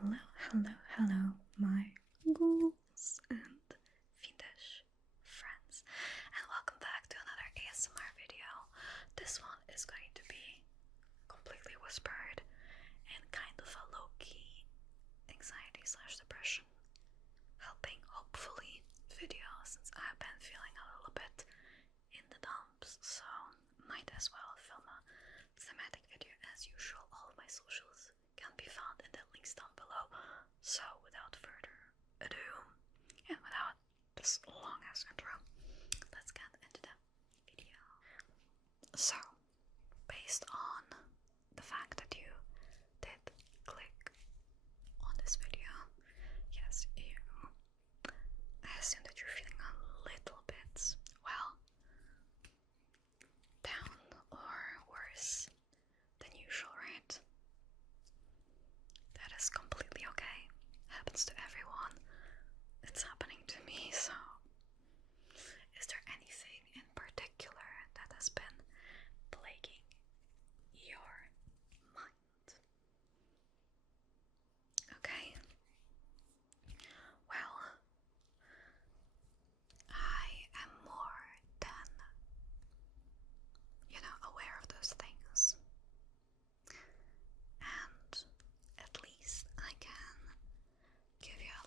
Hello, my ghouls and fiendish friends, and welcome back to another ASMR video. This one is going to be completely whispered and kind of a low-key anxiety/depression helping, hopefully, video, since I've been feeling a little bit in the dumps, so might as well film a thematic video as usual. All of my socials can be found in the links down below. So without further ado, and without this long ass intro, let's get into the video. So, based on the fact that you did click on this video, yes, I assume that you're feeling a little bit, well, down or worse than usual, right? That is completely okay. Happens to everyone. It's happening to me, so is there anything in particular that has been plaguing your mind? Okay. Well, I am more than, aware of those things. And at least I can give you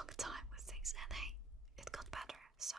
long time with things, and hey, it got better. So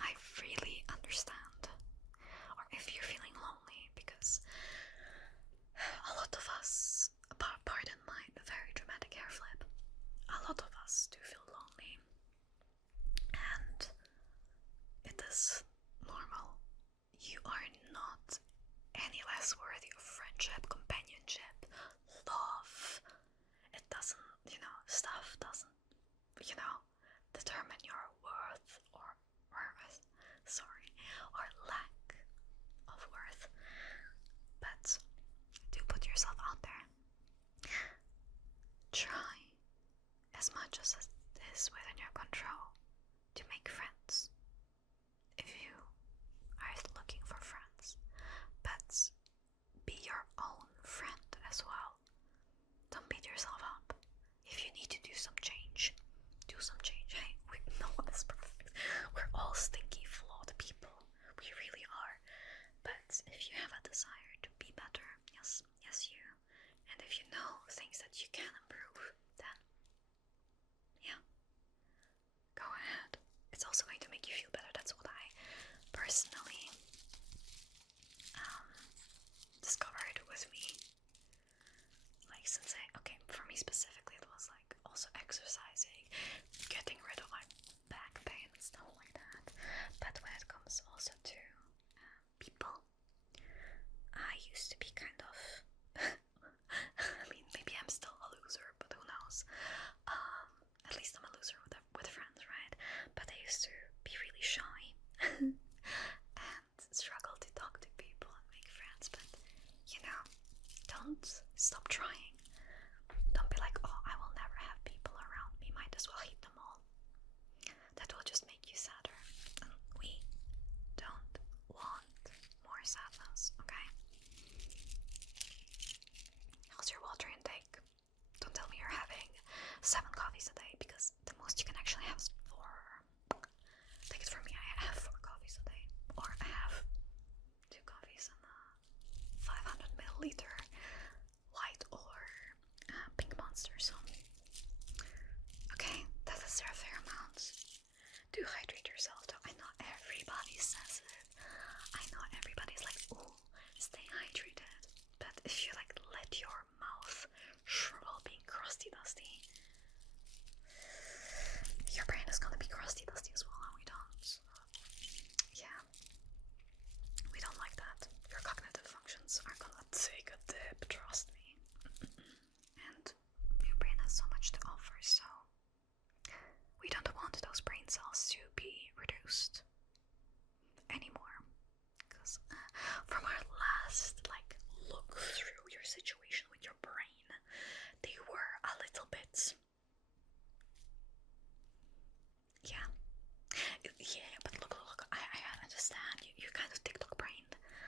I really understand. Or if you're feeling lonely, because a lot of us, pardon my very dramatic hair flip, a lot of us do feel lonely, and it is normal. You are not any less worthy of friendship, companionship, love. It doesn't, stuff doesn't, determine your worth or lack of worth. But do put yourself out there. Try as much as it is within your control to make friends. If you are looking for friends, but be your own friend as well. Don't beat yourself up. If you need to do some change, do some change. Hey, no one is perfect. We're all stinky, flawed people. We really are. But if you have a desire to be better, yes you. And if you know things that you can improve, then yeah, go ahead. It's also going to make you feel better. That's what I personally discovered with me. Like, for me specifically, it was like also exercising, getting rid of my back pain and stuff like that. But when it comes also to people, I used to be kind of I mean, maybe I'm still a loser, but who knows. At least I'm a loser with friends, right? But I used to be really shy and struggle to talk to people and make friends. But don't stop trying. Don't be like, oh, I will never have people around me, might as well hate them all. That will just make you sadder, and we don't want more sadness, okay? How's your water intake? Don't tell me you're having 7 coffees a day, because the most you can actually have is 4. Take it from me, I have 4 coffees a day. Or I have 2 coffees in a 500 milliliter white or pink monster. So, okay, that is a fair amount. Do hydrate yourself though. I know everybody says it. I know everybody's like, ooh, stay hydrated. But if you like let your mouth shrivel being crusty dusty, your brain is gonna be crusty dusty as well, and we don't. Yeah, we don't like that. Your cognitive functions are gonna take a dip, trust me. And your brain has so much to offer, so we don't want those brain cells to be reduced anymore. Because from our last look through your situation with your brain, they were a little bit, yeah, but look, I understand, you're kind of TikTok brain,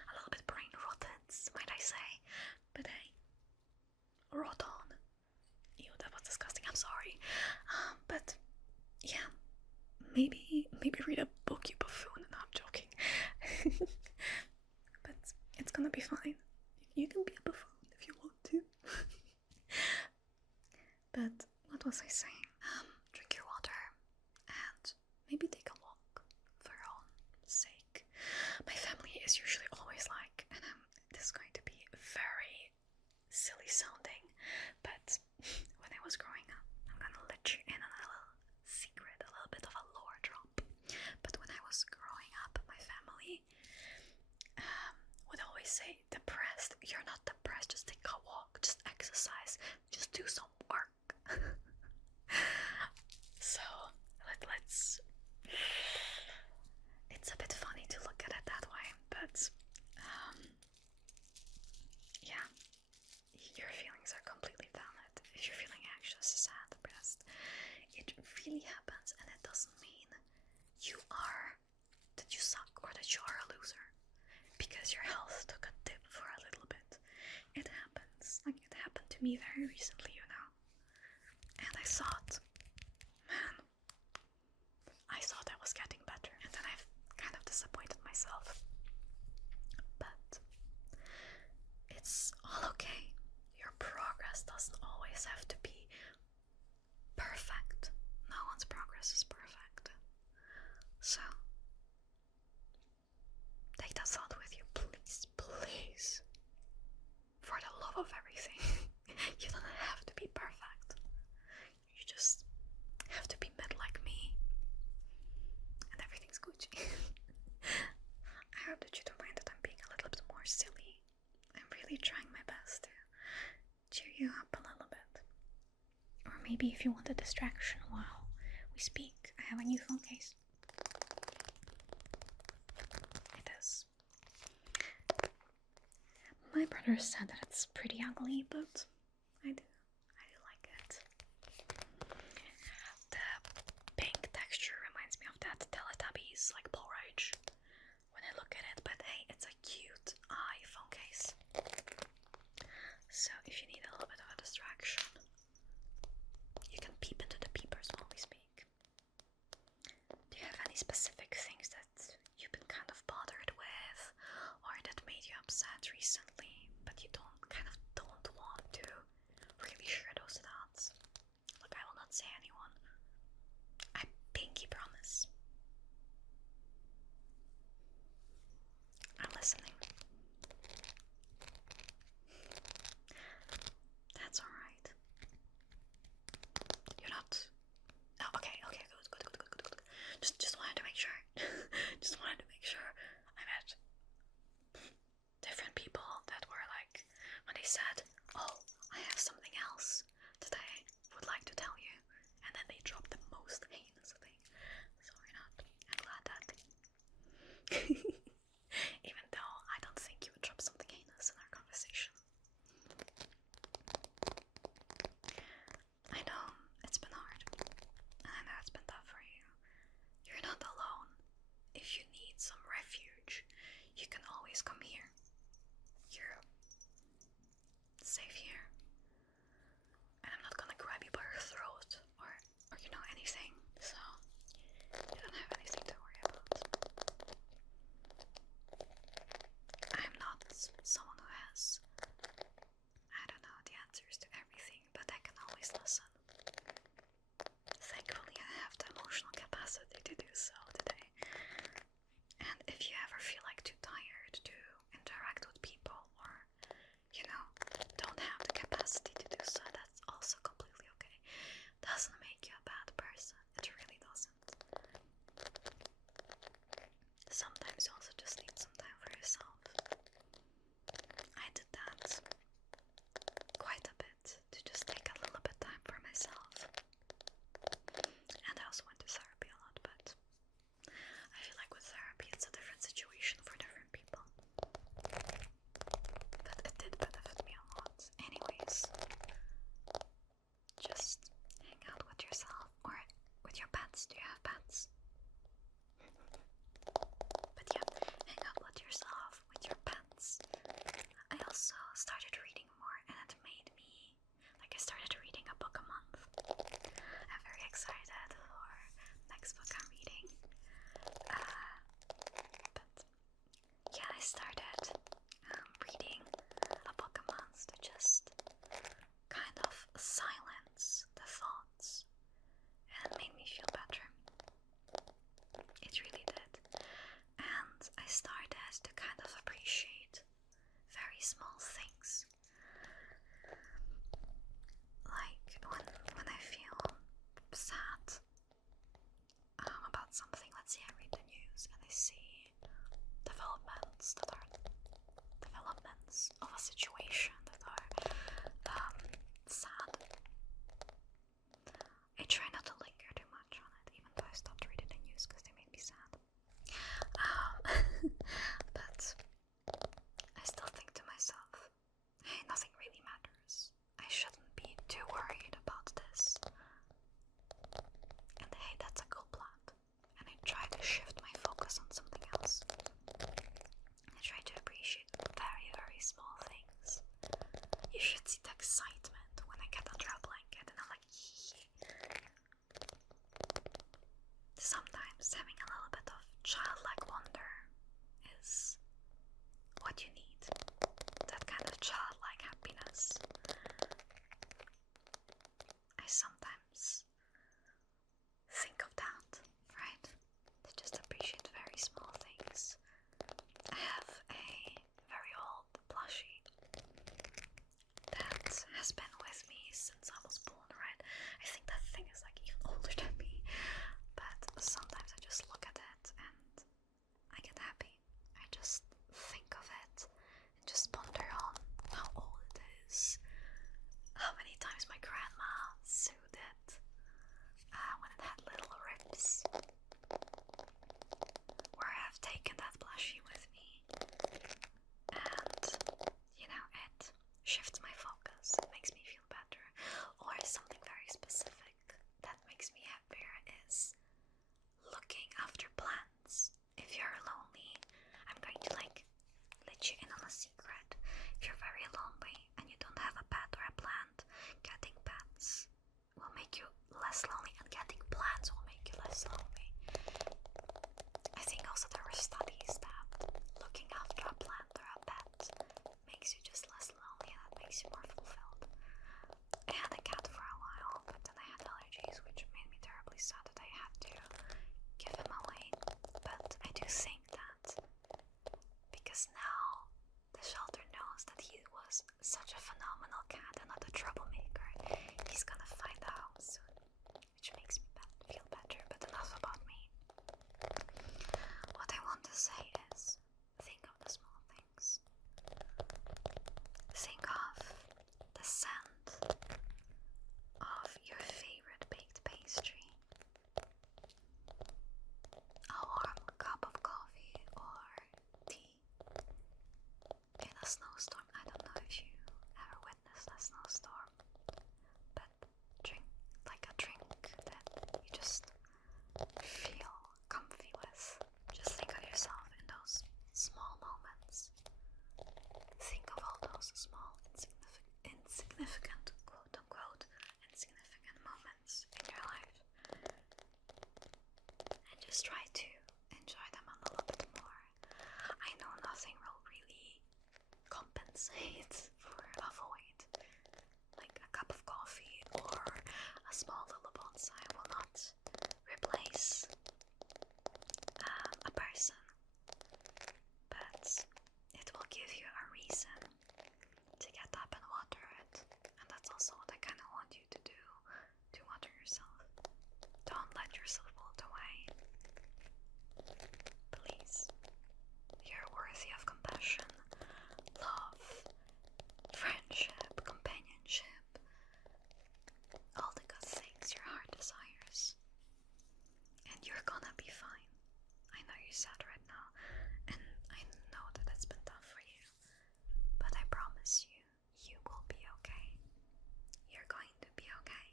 a little bit brain rotted, might I say, but hey, rot on. Ew, that was disgusting, I'm sorry. But yeah, maybe read a book, you buffoon. No, I'm joking. But it's gonna be fine. You can be a buffoon if you want to. But what was I saying? Drink your water and maybe take a walk for your own sake. My family is usually always like, and this is going to be very silly sounding, but when I was growing up, I'm gonna let you in on a little secret, a little bit of a lore drop. But when I was growing up, my family would always say, depressed, you're not depressed, just take a walk, just exercise, just do some work. So let's it's a bit funny to look at it that way, but yeah, your feelings are completely valid. If you're feeling anxious, sad, depressed, it really happens, and it doesn't mean that you suck or that you are a loser because your health took a dip for a little bit. It happens. Like, it happened to me very recently, and I thought, man, I was getting better, and then I've kind of disappointed myself. But it's all okay. Your progress doesn't always have to be yours is perfect. So, take that thought with you, please, please. For the love of everything. You don't have to be perfect. You just have to be mid like me. And everything's Gucci. I hope that you don't mind that I'm being a little bit more silly. I'm really trying my best to cheer you up a little bit. Or maybe if you want a distraction while we speak, I have a new phone case. It is. My brother said that it's pretty ugly, but I do like it. The pink texture reminds me of that Teletubbies, like porridge, when I look at it, but hey, it's a cute iPhone case. So if you need a little bit of a distraction, you can peep into the peepers while we speak. Do you have any specific things that you've been kind of bothered with, or that made you upset recently, but you don't want to really share those thoughts? Look, I will not say anyone. I pinky promise. I'm listening. That's alright. You're not. Oh, okay, good. Just wanted to make sure. Just wanted to make sure. I met different people that were like, when they said, oh, I have something else that I would like to tell you, and then they dropped the most heinous thing. So you're not. I'm glad that. Even though I don't think you would drop something heinous in our conversation. I know it's been hard, and I know it's been tough for you. You're not alone. If you need some refuge, you can always come here. You're safe here. And I'm not gonna grab you by your throat or anything, so you don't have anything to worry about. I'm not someone who has, I don't know, the answers to everything, but I can always listen. Thankfully, I have the emotional capacity to do so today. And if you ever feel like too tired to interact with people, or, don't have the capacity to do so, that's also completely okay. Doesn't make you a bad person. It really doesn't. Sometimes you also just need some time for yourself. I did that quite a bit, to just take a little bit time for myself. And I also went to therapy a lot, but I feel like with therapy it's a different situation for different people. But it did benefit me a lot. Anyways, just hang out with yourself, or with your pets. Do you have pets? But yeah, hang out with yourself, with your pets. I also started reading more, and it made me, I started reading a book a month. I'm very excited for next book I'm reading. But yeah, I started reading a book a month to just kind of silence the thoughts, and it made me feel better. It really did. And I started to kind of appreciate very small things. Like when I feel sad about something, let's say I read the news and I see developments of a situation that are sad. I try not to linger too much on it, even though I stopped reading the news because they made me sad. But I still think to myself, hey, nothing really matters. I shouldn't be too worried about this. And hey, that's a cool plot. And I try to shift my focus on something else. I try to appreciate very, very small things. You should see the excitement when I get under a blanket and I'm like, yee. Sometimes having a little bit of childlike wonder is what you need. That kind of childlike happiness. I sometimes think of compensate for a void. Like a cup of coffee or a small little bonsai will not replace a person, but it will give you a reason to get up and water it. And that's also what I kind of want you to do, to water yourself. Don't let yourself wilt away. Please. You're worthy of compassion, love, friendship, companionship, all the good things your heart desires. And you're gonna be fine. I know you're sad right now, and I know that it's been tough for you, but I promise you, you will be okay. You're going to be okay,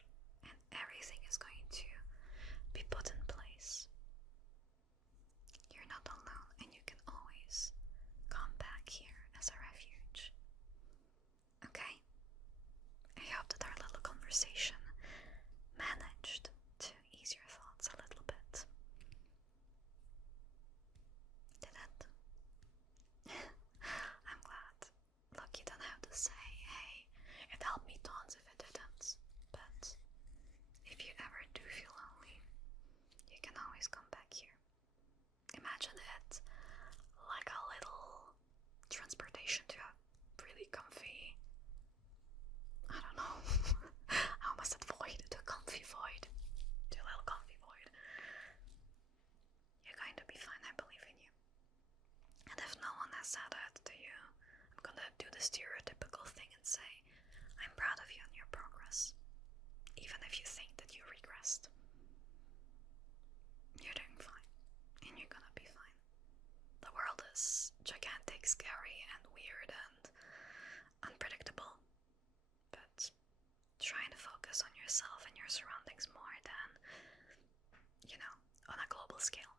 and everything is going to be put in place. You're not alone, and you can always come back here as a refuge. Okay? I hope that our little conversation managed to ease your thoughts a little bit. Did it? I'm glad. Look, you don't have to say, hey, it helped me tons if it didn't. But if you ever do feel lonely, you can always come back here. Imagine it like a little transportation to a really comfy, I don't know, I almost said void, to a comfy void, to a little comfy void. You're going to be fine, I believe in you. And if no one has said that to you, I'm gonna do the stereotypical thing and say, I'm proud of you and your progress, even if you think that you regressed. You're doing fine, and you're gonna be fine. The world is gigantic, scary, and weird, and unpredictable, but try to focus on yourself and your surroundings more than, on a global scale.